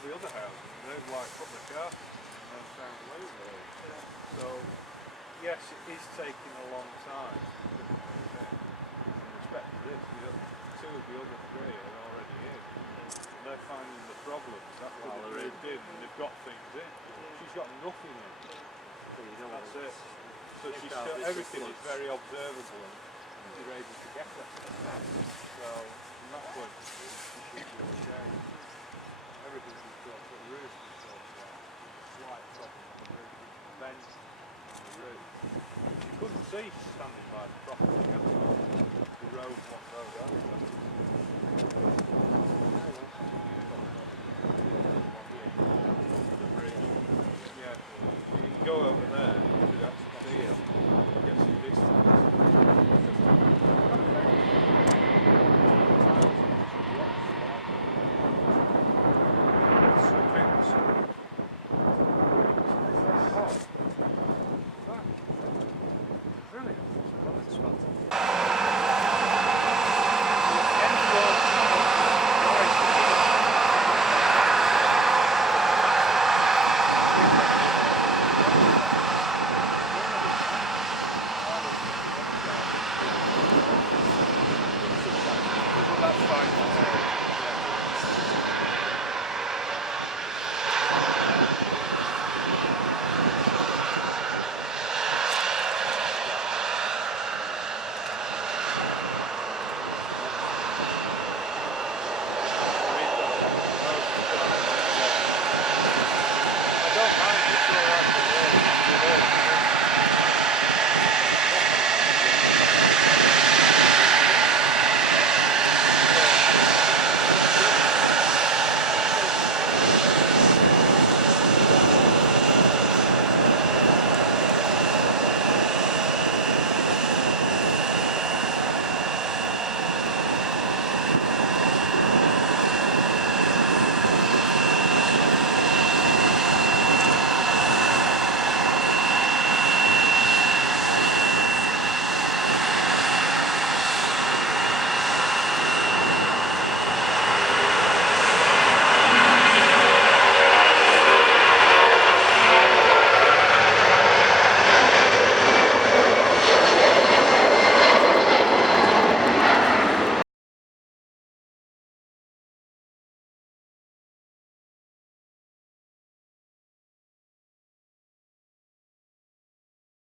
the other houses. They've like put the carpet in and found later. So yes, it is taking a long time. In respect to this, two of the other three are already in. And they're finding the problems. That's why they're in and they've got things in. She's got nothing in. That's it. So everything is very observable and she's able to get it. So from that point of view, she should be okay. Everything she's got, the roof is sorted out. Slight problem on the roof, the vent on the roof. She couldn't see standing by the property. The road won't go over. The bridge. Yeah, you can go over